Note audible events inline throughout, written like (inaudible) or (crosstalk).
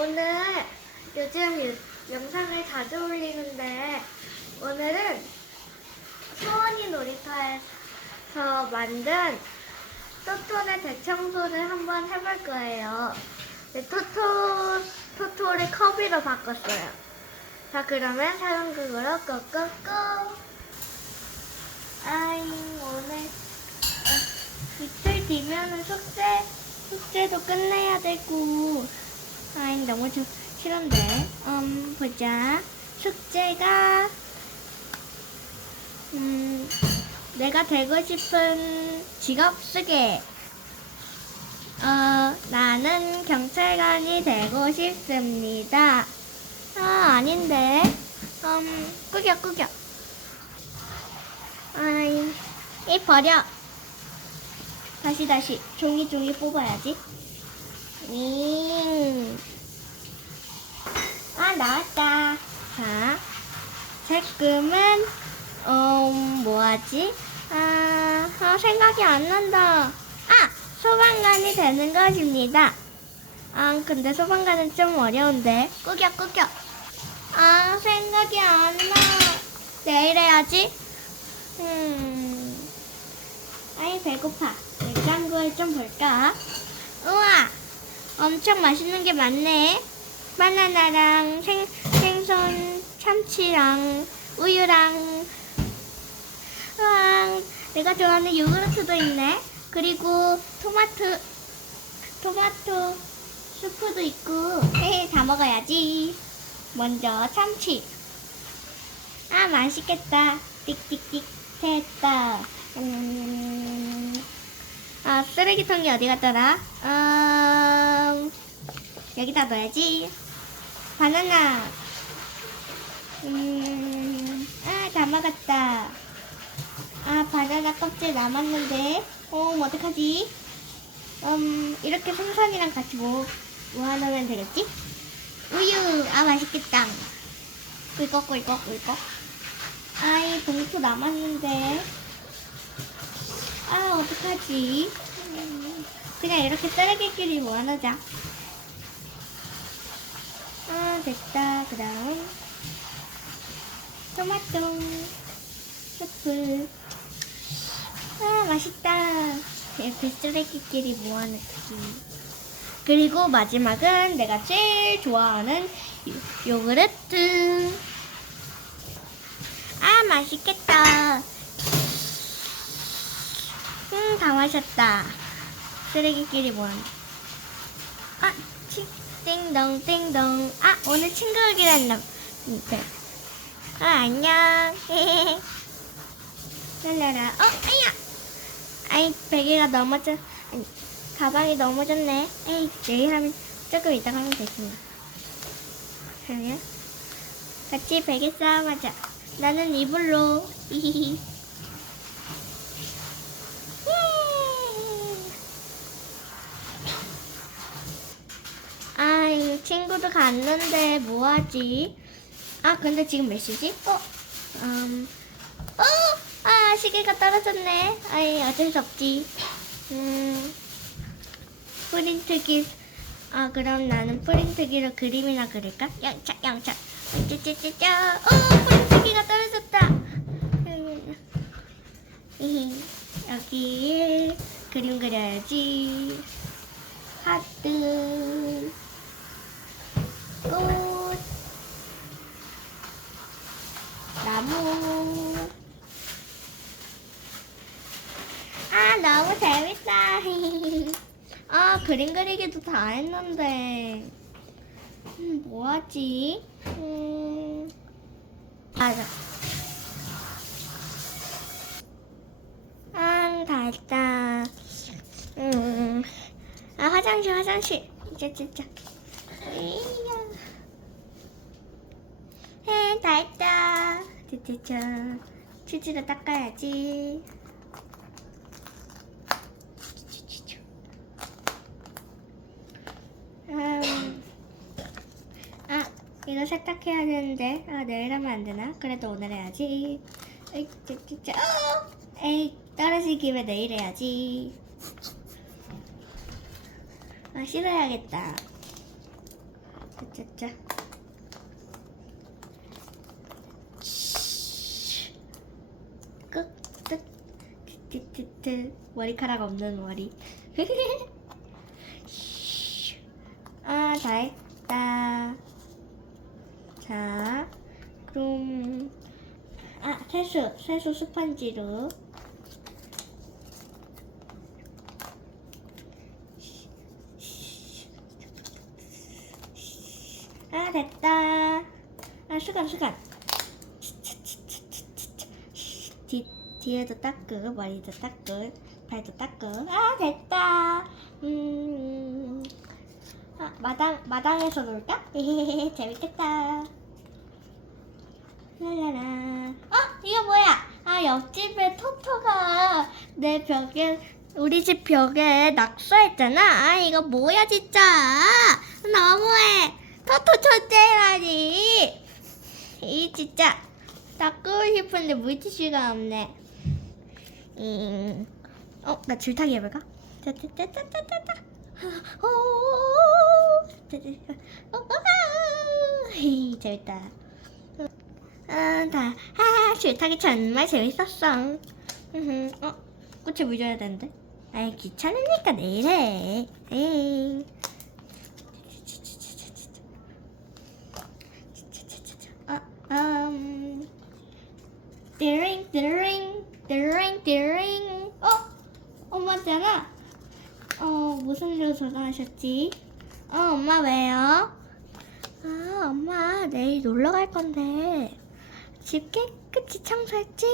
오늘 요즘 유- 영상을 자주 올리는데 오늘은 소원이 놀이터에서 만든 토토의 대청소를 한번 해볼 거예요. 네, 토토, 토토를 커비로 바꿨어요. 자, 그러면 사용극으로 꾹꾹꾹. 아잉, 오늘 어, 이틀 뒤면은 숙제, 숙제도 끝내야 되고. 아잉, 너무 좀 싫은데. 음, 보자. 숙제가, 음, 내가 되고 싶은 직업 쓰게. 어, 나는 경찰관이 되고 싶습니다. 아, 아닌데. 음, 꾸겨, 꾸겨. 아이, 이 버려. 다시, 다시. 종이, 종이 뽑아야지. 윙. 아, 나왔다. 자, 지금은, 어, 뭐하지? 아, 아, 생각이 안 난다. 아! 소방관이 되는 것입니다. 아, 근데 소방관은 좀 어려운데. 꾸겨, 꾸겨. 아, 생각이 안 나. 내일 해야지. 음. 아이, 배고파. 냉장고에 좀 볼까? 우와! 엄청 맛있는 게 많네. 바나나랑 생, 생선, 참치랑 우유랑 랑 내가 좋아하는 요구르트도 있네. 그리고 토마토 토마토 수프도 있고 다 먹어야지. 먼저 참치. 아 맛있겠다. 띡띡띡 됐다. 음, 아 쓰레기통이 어디 갔더라? 음, 여기다 넣어야지. 바나나. 음, 아, 다 먹었다. 아, 바나나 껍질 남았는데. 어, 어떡하지? 음, 이렇게 생선이랑 같이 뭐, 모아놓으면 되겠지? 우유, 아, 맛있겠다. 꿀꺽, 꿀꺽, 꿀꺽. 아이, 봉투 남았는데. 아, 어떡하지? 음, 그냥 이렇게 쓰레기끼리 모아놓자. 아, 됐다. 그 다음. 토마토. 수프. 아, 맛있다. 이렇게 쓰레기끼리 모아놓기. 그리고 마지막은 내가 제일 좋아하는 요- 요구르트. 아, 맛있겠다. 음, 다 마셨다. 쓰레기끼리 모아. 아, 치, 띵동, 띵동. 아, 오늘 친구 오기로 했나? 네. 아, 안녕. (laughs) 랄라라. 어, 아야! 아이, 베개가 넘어져. 아니, 가방이 넘어졌네. 에이, 내일 하면, 조금 이따가 하면 되겠네. 그러면, 같이 베개 싸움하자. 나는 이불로. 히히히. (laughs) 예. 아, 이 친구도 갔는데 뭐하지? 아, 근데 지금 몇 시지? 어, 음, 어, 아, 시계가 떨어졌네. 아이, 어쩔 수 없지. 음, 프린트기. 아, 그럼 나는 프린트기로 그림이나 그릴까? 양차, 양차. 짜짜짜짜. 어, 프린트기가 떨어졌다. 여기 그림 그려야지. 하트. 꽃. 나무. 아, 너무 재밌다. (laughs) 아, 그림 그리기도 다 했는데. 음, 뭐하지? 음. 맞아. 아, 다 했다. 음. 아, 화장실, 화장실. 진짜, 진짜. 이야. 해, 다 했다. 짜짜짜. 치즈로 닦아야지. 음. 아, 이거 세탁해야 되는데. 아, 내일 하면 안 되나? 그래도 오늘 해야지. 에이, 진짜. 어! 에이, 떨어질 김에 내일 해야지. 아, 씻어야겠다. 짜짜짜. 끝, 끝, 뜨뜨뜨. 머리카락 없는 머리. (laughs) 아, 다 했다. 자, 그럼, 아, 세수, 세수 스펀지로. 아, 됐다. 아, 수건, 수건. 뒤, 뒤에도 닦고, 머리도 닦고, 발도 닦고. 아, 됐다. 음, 아, 마당, 마당에서 놀까? (laughs) 재밌겠다. 랄라라. 어, 이거 뭐야? 아, 옆집에 토토가 내 벽에, 우리 집 벽에 낙서했잖아. 아, 이거 뭐야, 진짜. 너무해. 토토 천재라니. 이 진짜 닦고 싶은데 물티슈가 없네. 음. 어, 나 줄타기 해볼까? 짜짜짜짜짜짜. 오. 짜짜짜. 어, 아. 헤이, 재밌다. 아, 다. 아, 줄타기 정말 재밌었어. 어, 꽃에 물 줘야 되는데. 아이, 귀찮으니까 내일 해. 에이. 아, 음. 드링, 드링, 드링, 드링. 어? 엄마잖아. 어, 무슨 일로 전화하셨지? 어, 엄마 왜요? 아, 엄마 내일 놀러 갈 건데 집 깨끗이 청소했지?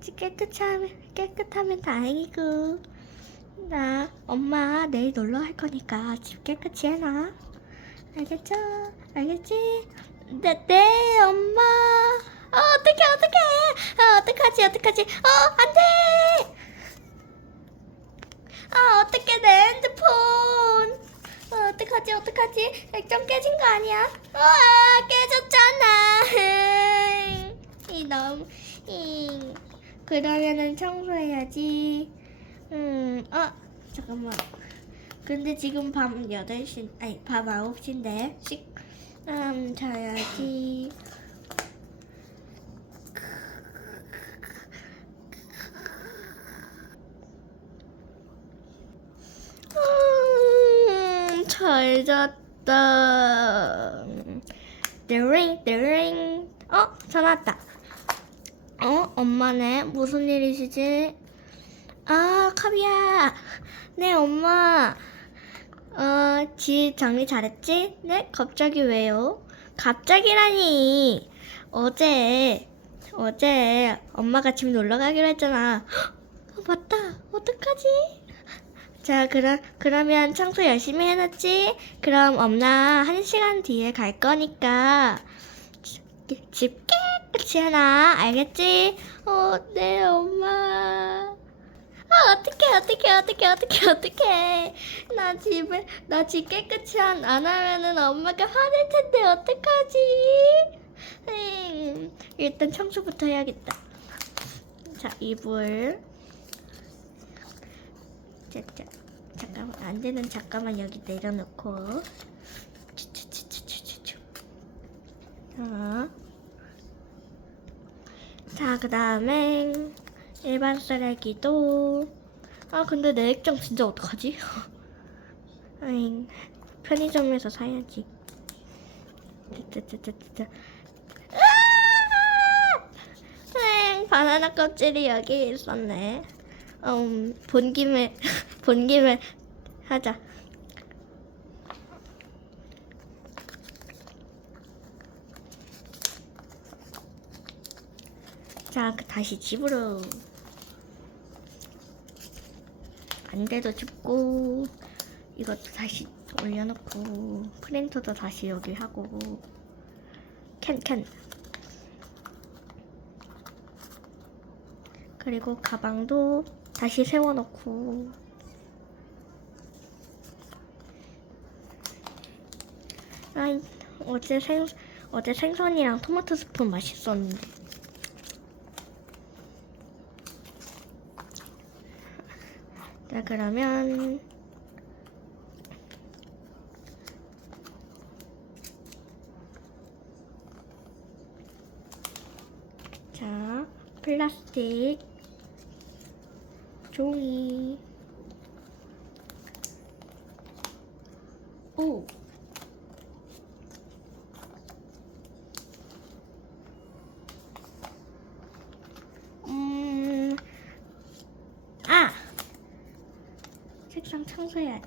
집 깨끗하면 깨끗하면 다행이고. 나 엄마 내일 놀러 갈 거니까 집 깨끗이 해놔. 알겠죠? 알겠지? 네, 네 엄마. 어, 어떡해 어떡해. 어, 어떡하지 어떡하지. 어, 안 돼. 아, 어떡해 내 핸드폰. 어, 어떡하지 어떡하지. 액정 깨진 거 아니야? 아 깨졌잖아 (laughs) 이 너무 이 그러면은 청소해야지 음 어 잠깐만 근데 지금 밤 8시 아니 밤 9시인데 식 음, 자야지 음, 잘 잤다. 드링, 드링. 어, 전화 왔다. 어, 엄마네. 무슨 일이시지? 아, 카비야. 네, 엄마. 어, 집 정리 잘했지? 네, 갑자기 왜요? 갑자기라니. 어제, 어제 엄마가 집 놀러 가기로 했잖아. 어, 맞다. 어떡하지? 자, 그럼, 그러면 청소 열심히 해놨지? 그럼 엄마 한 시간 뒤에 갈 거니까 집, 집 해놔. 알겠지? 어, 네, 엄마. 아, 어떡해, 어떡해, 어떡해, 어떡해, 어떡해. 나 집에, 나 집 깨끗이 안, 안 하면은 엄마가 화낼 텐데, 어떡하지? 음, 일단 청소부터 해야겠다. 자, 이불. 짜짜. 잠깐만 안 되는 잠깐만 여기 내려놓고. 자. 자, 그 다음에 일반 쓰레기도. 아, 근데 내 액정 진짜 어떡하지? (laughs) 아잉, 편의점에서 사야지. 짜짜짜짜짜. 엥, 바나나 껍질이 여기 있었네. 음, 본 김에, (laughs) 본 김에 하자. 자, 그 다시 집으로. 안대도 줍고, 이것도 다시 올려놓고, 프린터도 다시 여기 하고, 캔, 캔. 그리고 가방도 다시 세워놓고 아이 어제 생 어제 생선이랑 토마토 스프 맛있었는데 자, 그러면 자, 플라스틱 종이.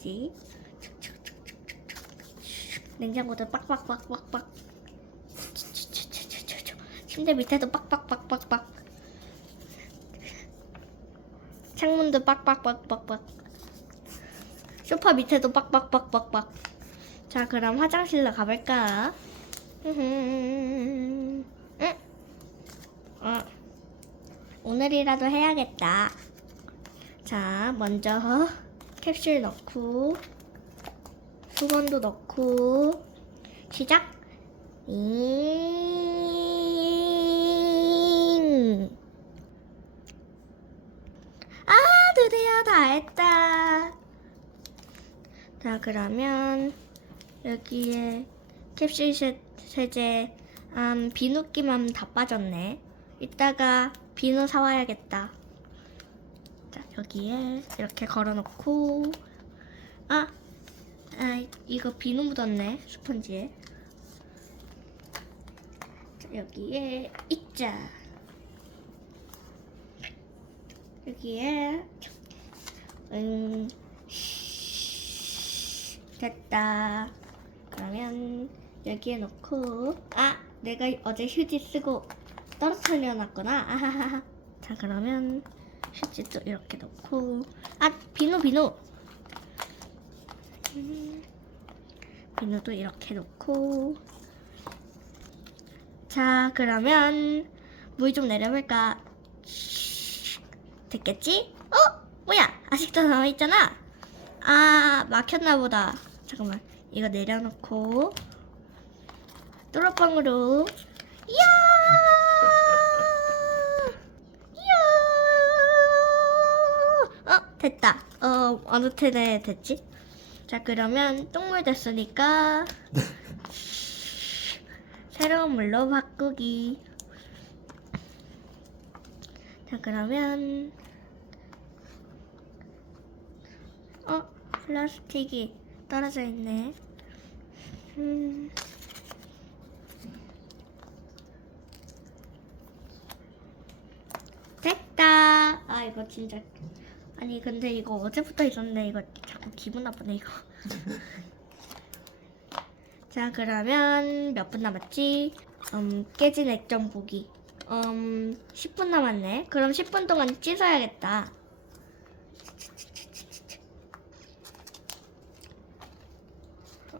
청소해야지. 냉장고도 빡빡빡빡빡. 침대 밑에도 빡빡빡빡빡. 창문도 빡빡빡빡빡. 소파 밑에도 빡빡빡빡빡. 자, 그럼 화장실로 가볼까? 응. 어. 오늘이라도 해야겠다. 자, 먼저 캡슐 넣고 수건도 넣고 시작. 잉. 아, 드디어 다 했다. 자, 그러면 여기에 캡슐 세- 세제 음, 비누기만 다 빠졌네. 이따가 비누 사와야겠다. 자, 여기에 이렇게 걸어놓고 아, 아 이거 비누 묻었네 스펀지에. 자, 여기에 있자. 여기에 음 됐다. 그러면 여기에 넣고 아 내가 어제 휴지 쓰고 떨어뜨려 놨구나. 아하하하. 자 그러면 휴지도 이렇게 넣고 아 비누 비누. 음, 비누도 이렇게 넣고 자 그러면 물 좀 내려볼까? 됐겠지? 어? 뭐야? 아직도 남아있잖아? 아 막혔나 보다 잠깐만 이거 내려놓고 뚜러뻥으로 이야 됐다 어 어느 테에 됐지? 자 그러면 똥물 됐으니까 (laughs) 새로운 물로 바꾸기 자 그러면 어 플라스틱이 떨어져 있네 음. 됐다 아 이거 진짜 아니 근데 이거 어제부터 있었는데 이거 자꾸 기분 나쁘네 이거. (laughs) 자 그러면 몇 분 남았지? 음 깨진 액정 보기. 음 10분 남았네. 그럼 10분 동안 씻어야겠다.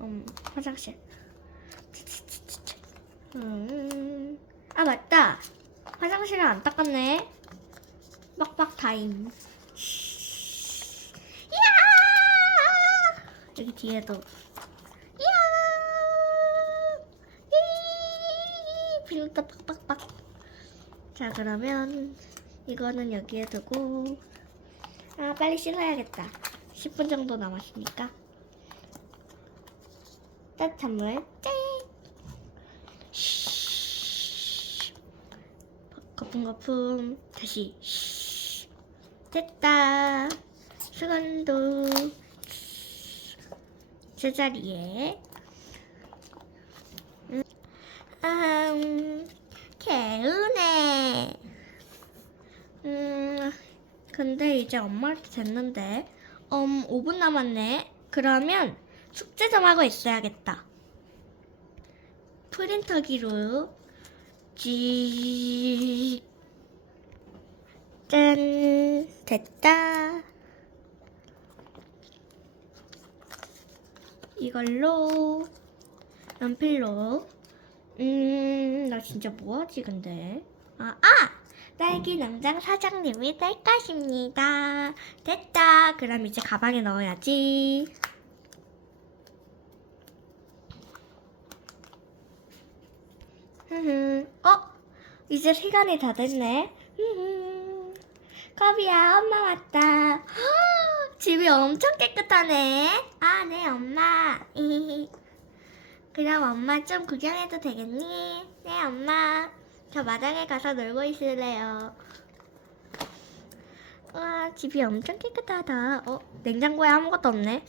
음 화장실. 음, 아 맞다. 화장실을 안 닦았네. 빡빡 타임 이야 여기 뒤에도. 이야! 이 비누도 빡빡빡. 자 그러면 이거는 여기에 두고. 아 빨리 씻어야겠다. 10분 정도 남았으니까. 따뜻한 물 짠! 쉬. 거품 거품. 다시. 쉬. 됐다. 수건도 제자리에 음, 음 개운해 음 근데 이제 엄마한테 됐는데 음 5분 남았네 그러면 숙제 좀 하고 있어야겠다 프린터기로 쥐. 짠 됐다. 이걸로 연필로 음, 나 진짜 뭐하지 근데? 아, 아! 딸기 농장 사장님이 될 것입니다. 됐다. 그럼 이제 가방에 넣어야지. 흐흐. (laughs) 어? 이제 시간이 다 됐네. (laughs) 흐흐. 커비야, 엄마 왔다. 헉, (gasps) 집이 엄청 깨끗하네. 아, 네, 엄마. (laughs) 그럼 엄마 좀 구경해도 되겠니? 네, 엄마. 저 마당에 가서 놀고 있을래요. 와, 집이 엄청 깨끗하다. 어, 냉장고에 아무것도 없네.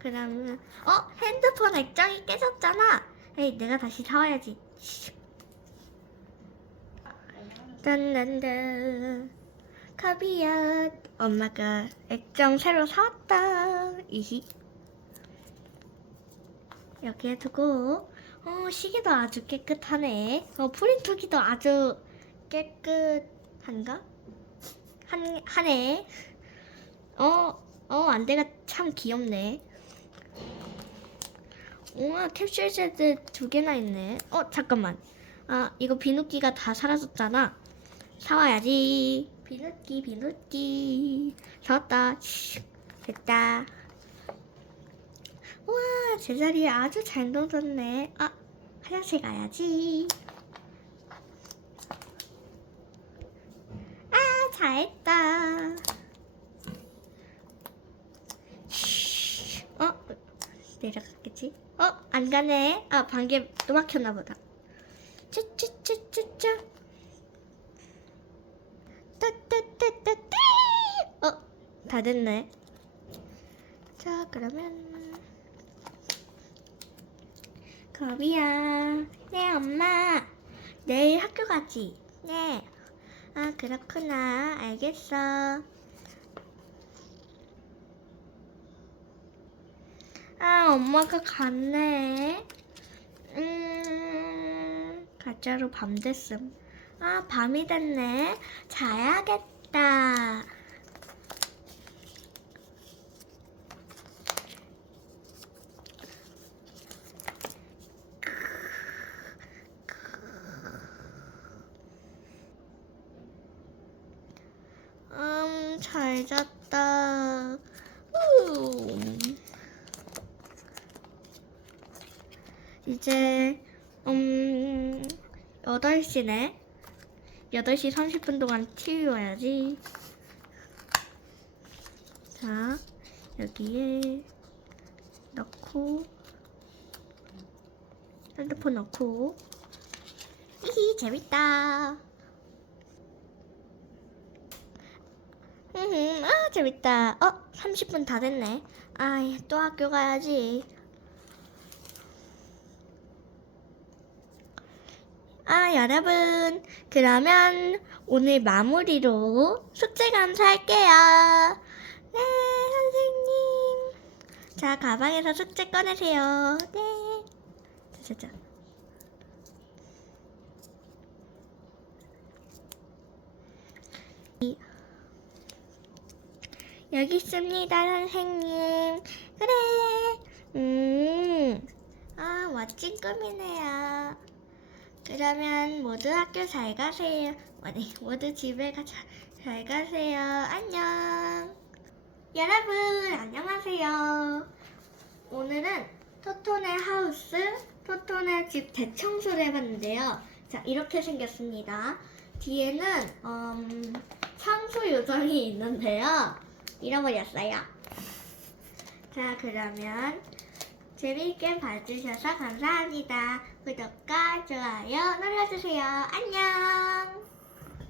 그러면, 어, 핸드폰 액정이 깨졌잖아. 에이, 내가 다시 사와야지. 딴딴딴. 카비야, 엄마가 액정 새로 사왔다. 이히. 여기에 두고, 어, 시계도 아주 깨끗하네. 어, 프린터기도 아주 깨끗한가? 한, 하네. 어, 어, 안대가 참 귀엽네. 우와, 캡슐 세트 두 개나 있네. 어, 잠깐만. 아, 이거 비누기가 다 사라졌잖아. 사와야지. 비누기, 비누기. 사왔다. 슉, 됐다. 우와, 제자리에 아주 잘 넣어졌네. 아, 화장실 가야지. 아, 잘했다. 쉬, 어? 내려갔겠지? 어? 안 가네. 아, 방귀 또 막혔나 보다. 쭈쭈쭈쭈쭈. 따따따따따. 어? 다 됐네. 자, 그러면 거비야. 네, 엄마. 내일 학교 가지? 네. 아, 그렇구나. 알겠어. 아, 엄마가 갔네. 음, 가짜로 밤 됐음. 아, 밤이 됐네. 자야겠다. 음, 잘 잤다. 우. 이제 음 8시네. 8시 30분 동안 TV 봐야지. 자, 여기에 넣고 핸드폰 넣고 히히 재밌다. 음, 아 재밌다. 어, 30분 다 됐네. 아, 또 학교 가야지. 아, 여러분. 그러면 오늘 마무리로 숙제 감사할게요. 네, 선생님. 자, 가방에서 숙제 꺼내세요. 네. 자, 자, 자. 여기 있습니다, 선생님. 그래. 음. 아, 멋진 꿈이네요. 그러면 모두 학교 잘 가세요. 아니, 모두 집에 가, 잘, 잘 가세요. 안녕. 여러분, 안녕하세요. 오늘은 토토네 하우스, 토토네 집 대청소를 해봤는데요. 자, 이렇게 생겼습니다. 뒤에는, 음, 청소 요정이 있는데요. 잃어버렸어요. 자, 그러면 재미있게 봐주셔서 감사합니다. 구독과 좋아요 눌러주세요. 안녕!